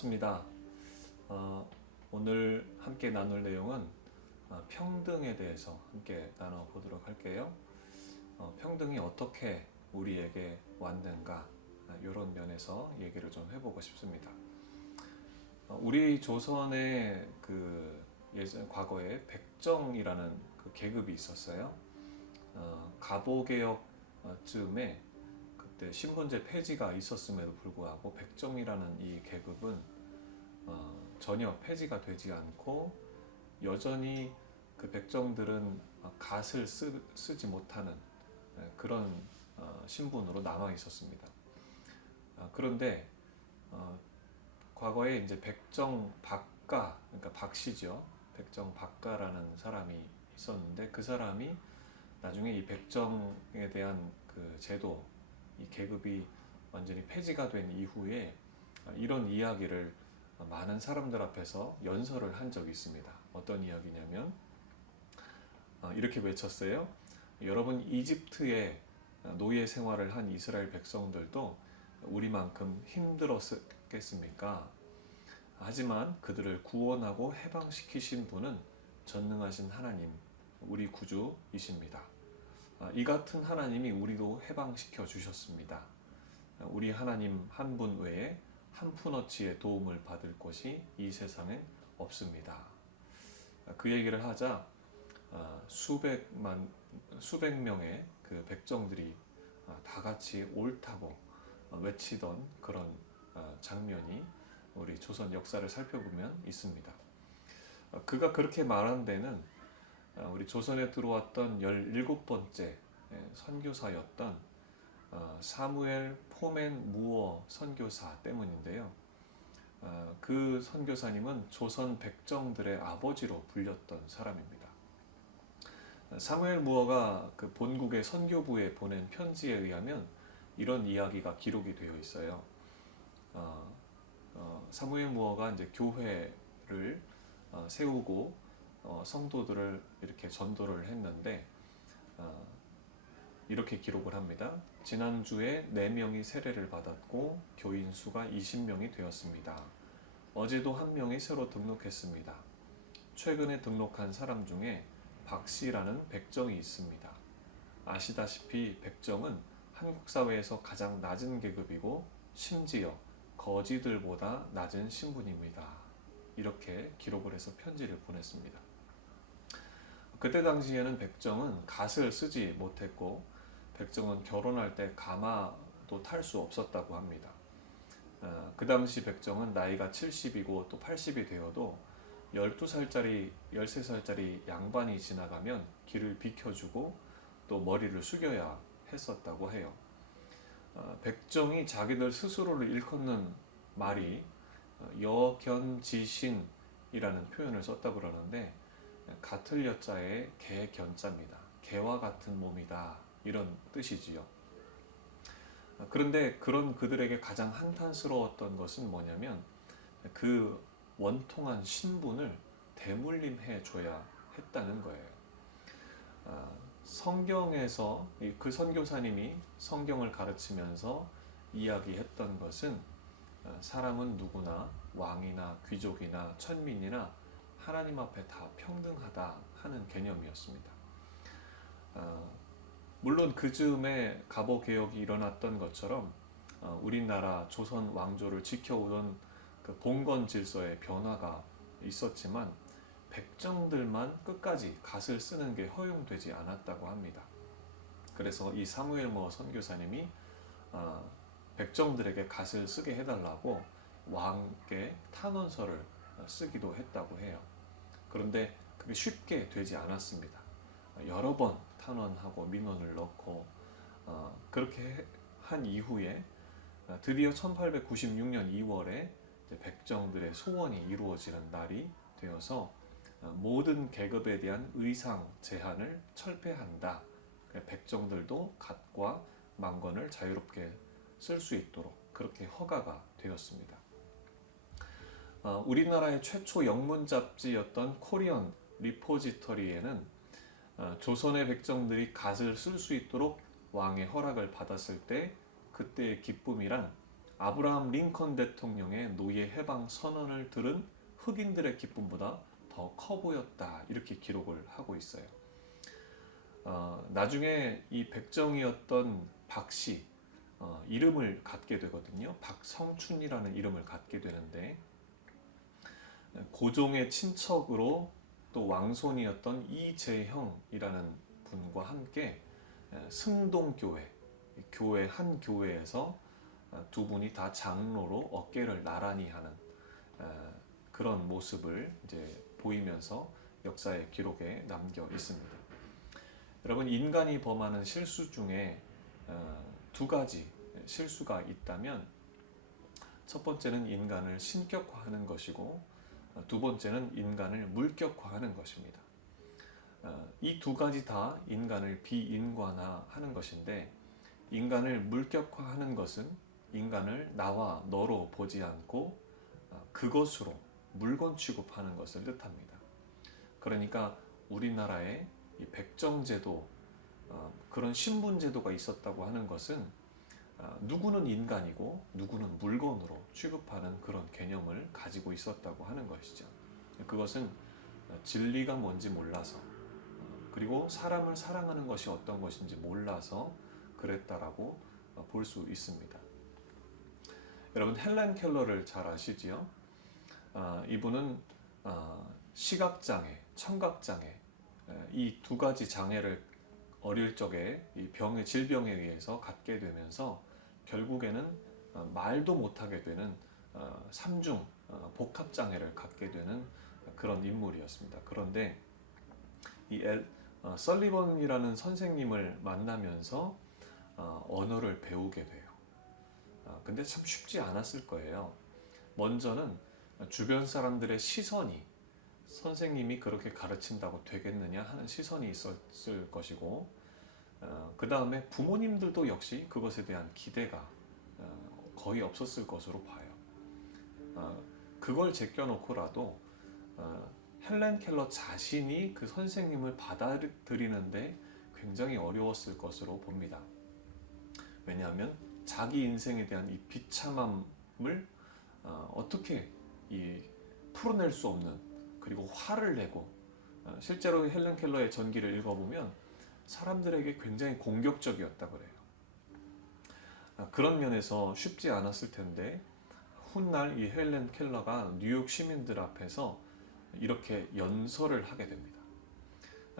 반갑습니다. 오늘 함께 나눌 내용은 평등에 대해서 함께 나눠보도록 할게요. 평등이 어떻게 우리에게 왔는가, 이런 면에서 얘기를 좀 해보고 싶습니다. 우리 조선의 예전 과거에 백정이라는 계급이 있었어요. 가보개혁 쯤에 그때 신분제 폐지가 있었음에도 불구하고 백정이라는 이 계급은 전혀 폐지가 되지 않고 여전히 그 백정들은 갓을 쓰지 못하는 그런 신분으로 남아 있었습니다. 그런데 과거에 이제 백정 박가, 그러니까 박씨죠. 백정 박가라는 사람이 있었는데 그 사람이 나중에 이 백정에 대한 그 제도, 이 계급이 완전히 폐지가 된 이후에 이런 이야기를 많은 사람들 앞에서 연설을 한 적이 있습니다. 어떤 이야기냐면 이렇게 외쳤어요. 여러분, 이집트에 노예 생활을 한 이스라엘 백성들도 우리만큼 힘들었겠습니까? 하지만 그들을 구원하고 해방시키신 분은 전능하신 하나님, 우리 구주이십니다. 이 같은 하나님이 우리도 해방시켜 주셨습니다. 우리 하나님 한 분 외에 한 푼어치의 도움을 받을 곳이 이 세상엔 없습니다. 그 얘기를 하자 수백 명의 그 백정들이 다 같이 옳다고 외치던 그런 장면이 우리 조선 역사를 살펴보면 있습니다. 그가 그렇게 말한 데는 우리 조선에 들어왔던 17번째 선교사였던 사무엘 포멘 무어 선교사 때문인데요. 그 선교사님은 조선 백정들의 아버지로 불렸던 사람입니다. 사무엘 무어가 그 본국의 선교부에 보낸 편지에 의하면 이런 이야기가 기록이 되어 있어요. 사무엘 무어가 이제 교회를 세우고 성도들을 이렇게 전도를 했는데 이렇게 기록을 합니다. 지난주에 4명이 세례를 받았고 교인 수가 20명이 되었습니다. 어제도 1명이 새로 등록했습니다. 최근에 등록한 사람 중에 박씨라는 백정이 있습니다. 아시다시피 백정은 한국 사회에서 가장 낮은 계급이고 심지어 거지들보다 낮은 신분입니다. 이렇게 기록을 해서 편지를 보냈습니다. 그때 당시에는 백정은 갓을 쓰지 못했고 백정은 결혼할 때 가마도 탈 수 없었다고 합니다. 그 당시 백정은 나이가 70이고 또 80이 되어도 12살짜리, 13살짜리 양반이 지나가면 길을 비켜주고 또 머리를 숙여야 했었다고 해요. 백정이 자기들 스스로를 일컫는 말이 여견지신이라는 표현을 썼다고 그러는데 같을 여자의 개견자입니다. 개와 같은 몸이다, 이런 뜻이지요. 그런데 그런 그들에게 가장 한탄스러웠던 것은 뭐냐면 그 원통한 신분을 대물림해 줘야 했다는 거예요. 성경에서 그 선교사님이 성경을 가르치면서 이야기했던 것은 사람은 누구나 왕이나 귀족이나 천민이나 하나님 앞에 다 평등하다 하는 개념이었습니다. 물론 그 즈음에 가보개혁이 일어났던 것처럼 우리나라 조선 왕조를 지켜오던 그 봉건 질서의 변화가 있었지만 백정들만 끝까지 갓을 쓰는 게 허용되지 않았다고 합니다. 그래서 이 사무엘 뭐 선교사님이 백정들에게 갓을 쓰게 해달라고 왕께 탄원서를 쓰기도 했다고 해요. 그런데 그게 쉽게 되지 않았습니다. 여러 번 탄원하고 민원을 넣고 그렇게 한 이후에 드디어 1896년 2월에 백정들의 소원이 이루어지는 날이 되어서 모든 계급에 대한 의상 제한을 철폐한다. 백정들도 갓과 망건을 자유롭게 쓸 수 있도록 그렇게 허가가 되었습니다. 우리나라의 최초 영문 잡지였던 코리언 리포지터리에는 조선의 백정들이 갓을 쓸 수 있도록 왕의 허락을 받았을 때 그때의 기쁨이란 아브라함 링컨 대통령의 노예 해방 선언을 들은 흑인들의 기쁨보다 더 커 보였다. 이렇게 기록을 하고 있어요. 나중에 이 백정이었던 박씨 이름을 갖게 되거든요. 박성춘이라는 이름을 갖게 되는데 고종의 친척으로 또 왕손이었던 이재형이라는 분과 함께 승동교회, 교회 한 교회에서 두 분이 다 장로로 어깨를 나란히 하는 그런 모습을 이제 보이면서 역사의 기록에 남겨 있습니다. 여러분, 인간이 범하는 실수 중에 두 가지 실수가 있다면 첫 번째는 인간을 신격화하는 것이고 두 번째는 인간을 물격화하는 것입니다. 이 두 가지 다 인간을 비인간화하는 것인데 인간을 물격화하는 것은 인간을 나와 너로 보지 않고 그것으로 물건 취급하는 것을 뜻합니다. 그러니까 우리나라에 이 백정제도 그런 신분제도가 있었다고 하는 것은 누구는 인간이고 누구는 물건으로 취급하는 그런 개념을 가지고 있었다고 하는 것이죠. 그것은 진리가 뭔지 몰라서 그리고 사람을 사랑하는 것이 어떤 것인지 몰라서 그랬다라고 볼 수 있습니다. 여러분, 헬렌 켈러를 잘 아시지요? 이분은 시각장애, 청각장애 이 두 가지 장애를 어릴 적에 이 질병에 의해서 갖게 되면서 결국에는 말도 못하게 되는 삼중 복합장애를 갖게 되는 그런 인물이었습니다. 그런데 이 설리번이라는 선생님을 만나면서 언어를 배우게 돼요. 근데 참 쉽지 않았을 거예요. 먼저는 주변 사람들의 시선이 선생님이 그렇게 가르친다고 되겠느냐 하는 시선이 있었을 것이고 그 다음에 부모님들도 역시 그것에 대한 기대가 거의 없었을 것으로 봐요. 그걸 제껴놓고라도 헬렌 켈러 자신이 그 선생님을 받아들이는데 굉장히 어려웠을 것으로 봅니다. 왜냐하면 자기 인생에 대한 이 비참함을 어떻게 풀어낼 수 없는 그리고 화를 내고 실제로 헬렌 켈러의 전기를 읽어보면 사람들에게 굉장히 공격적이었다 그래요. 그런 면에서 쉽지 않았을 텐데 훗날 이 헬렌 켈러가 뉴욕 시민들 앞에서 이렇게 연설을 하게 됩니다.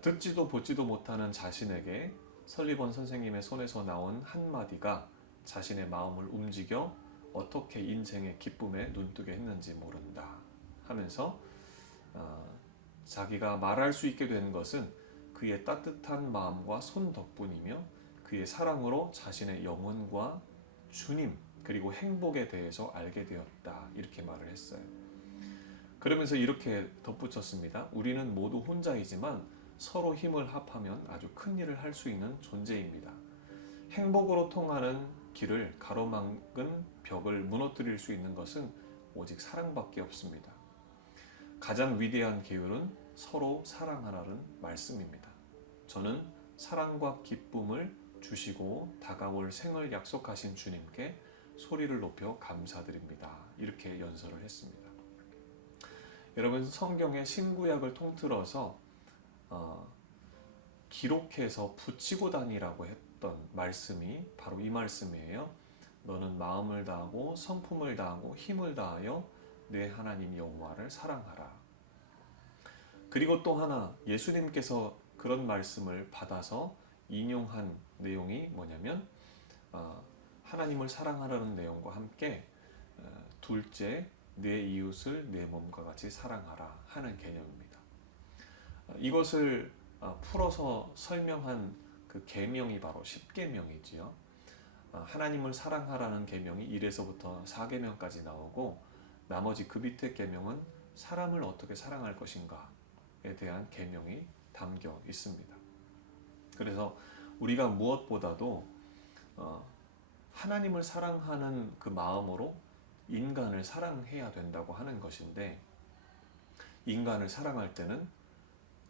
듣지도 보지도 못하는 자신에게 설리번 선생님의 손에서 나온 한마디가 자신의 마음을 움직여 어떻게 인생의 기쁨에 눈뜨게 했는지 모른다 하면서 자기가 말할 수 있게 된 것은 그의 따뜻한 마음과 손 덕분이며 그의 사랑으로 자신의 영혼과 주님 그리고 행복에 대해서 알게 되었다 이렇게 말을 했어요. 그러면서 이렇게 덧붙였습니다. 우리는 모두 혼자이지만 서로 힘을 합하면 아주 큰 일을 할 수 있는 존재입니다. 행복으로 통하는 길을 가로막은 벽을 무너뜨릴 수 있는 것은 오직 사랑밖에 없습니다. 가장 위대한 계율은 서로 사랑하라는 말씀입니다. 저는 사랑과 기쁨을 주시고 다가올 생을 약속하신 주님께 소리를 높여 감사드립니다. 이렇게 연설을 했습니다. 여러분, 성경의 신구약을 통틀어서 기록해서 붙이고 다니라고 했던 말씀이 바로 이 말씀이에요. 너는 마음을 다하고 성품을 다하고 힘을 다하여 내 하나님 여호와를 사랑하라. 그리고 또 하나 예수님께서 그런 말씀을 받아서 인용한 내용이 뭐냐면 하나님을 사랑하라는 내용과 함께 둘째 내 이웃을 내 몸과 같이 사랑하라 하는 개념입니다. 이것을 풀어서 설명한 그 계명이 바로 십계명이지요. 하나님을 사랑하라는 계명이 1에서부터 4계명까지 나오고 나머지 그 밑에 계명은 사람을 어떻게 사랑할 것인가에 대한 계명이 담겨 있습니다. 그래서 우리가 무엇보다도 하나님을 사랑하는 그 마음으로 인간을 사랑해야 된다고 하는 것인데 인간을 사랑할 때는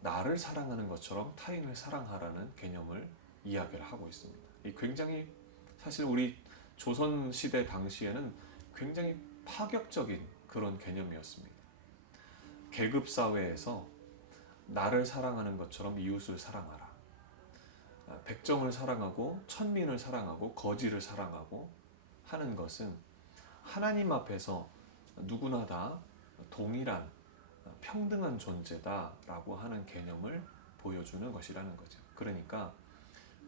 나를 사랑하는 것처럼 타인을 사랑하라는 개념을 이야기를 하고 있습니다. 이 굉장히 사실 우리 조선 시대 당시에는 굉장히 파격적인 그런 개념이었습니다. 계급 사회에서 나를 사랑하는 것처럼 이웃을 사랑하라. 백정을 사랑하고 천민을 사랑하고 거지를 사랑하고 하는 것은 하나님 앞에서 누구나 다 동일한 평등한 존재다라고 하는 개념을 보여주는 것이라는 거죠. 그러니까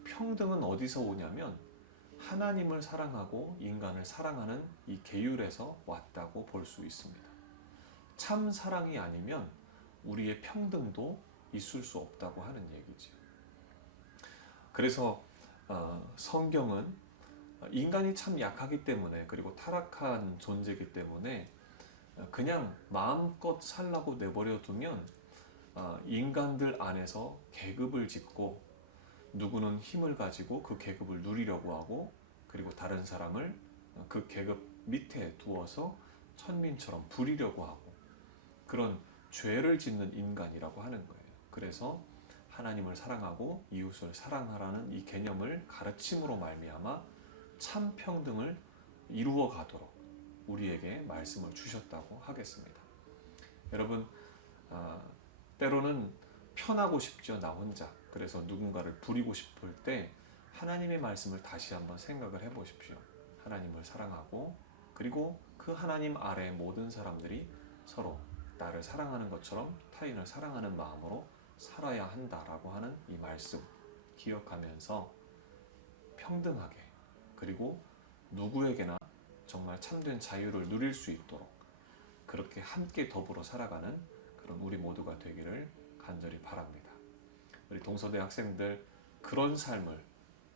평등은 어디서 오냐면 하나님을 사랑하고 인간을 사랑하는 이 계율에서 왔다고 볼 수 있습니다. 참 사랑이 아니면 우리의 평등도 있을 수 없다고 하는 얘기죠. 그래서 성경은 인간이 참 약하기 때문에, 그리고 타락한 존재이기 때문에 그냥 마음껏 살라고 내버려 두면 인간들 안에서 계급을 짓고 누구는 힘을 가지고 그 계급을 누리려고 하고, 그리고 다른 사람을 그 계급 밑에 두어서 천민처럼 부리려고 하고, 그런 죄를 짓는 인간이라고 하는 거예요. 그래서 하나님을 사랑하고 이웃을 사랑하라는 이 개념을 가르침으로 말미암아 참 평등을 이루어 가도록 우리에게 말씀을 주셨다고 하겠습니다. 여러분, 때로는 편하고 싶죠, 나 혼자. 그래서 누군가를 부리고 싶을 때 하나님의 말씀을 다시 한번 생각을 해보십시오. 하나님을 사랑하고, 그리고 그 하나님 아래 모든 사람들이 서로 나를 사랑하는 것처럼 타인을 사랑하는 마음으로 살아야 한다라고 하는 이 말씀 기억하면서 평등하게, 그리고 누구에게나 정말 참된 자유를 누릴 수 있도록 그렇게 함께 더불어 살아가는 그런 우리 모두가 되기를 간절히 바랍니다. 우리 동서대 학생들, 그런 삶을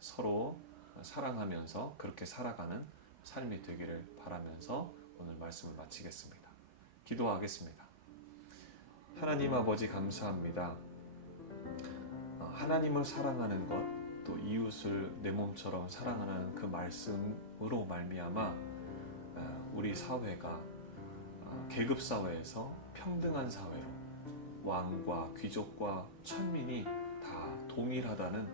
서로 사랑하면서 그렇게 살아가는 삶이 되기를 바라면서 오늘 말씀을 마치겠습니다. 기도하겠습니다. 하나님 아버지, 감사합니다. 하나님을 사랑하는 것, 또 이웃을 내 몸처럼 사랑하는 그 말씀으로 말미암아 우리 사회가 계급 사회에서 평등한 사회로, 왕과 귀족과 천민이 다 동일하다는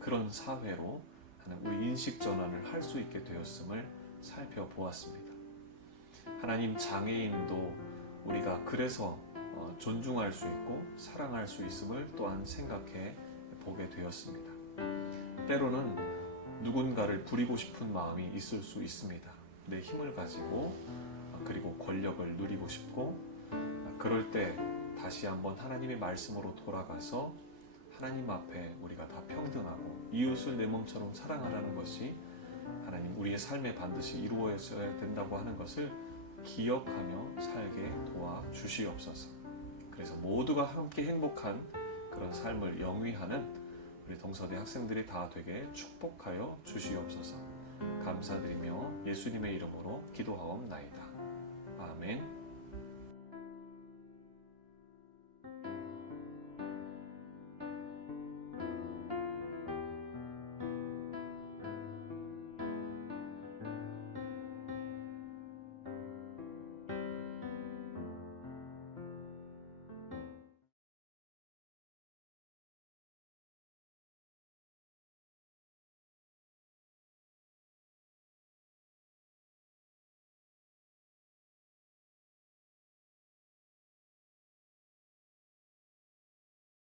그런 사회로 하는 우리 인식 전환을 할 수 있게 되었음을 살펴보았습니다. 하나님, 장애인도 우리가 그래서 존중할 수 있고 사랑할 수 있음을 또한 생각해 보게 되었습니다. 때로는 누군가를 부리고 싶은 마음이 있을 수 있습니다. 내 힘을 가지고, 그리고 권력을 누리고 싶고, 그럴 때 다시 한번 하나님의 말씀으로 돌아가서 하나님 앞에 우리가 다 평등하고 이웃을 내 몸처럼 사랑하라는 것이 하나님 우리의 삶에 반드시 이루어져야 된다고 하는 것을 기억하며 살게 도와주시옵소서. 그래서 모두가 함께 행복한 그런 삶을 영위하는 우리 동서대 학생들이 다 되게 축복하여 주시옵소서. 감사드리며 예수님의 이름으로 기도하옵나이다. 아멘.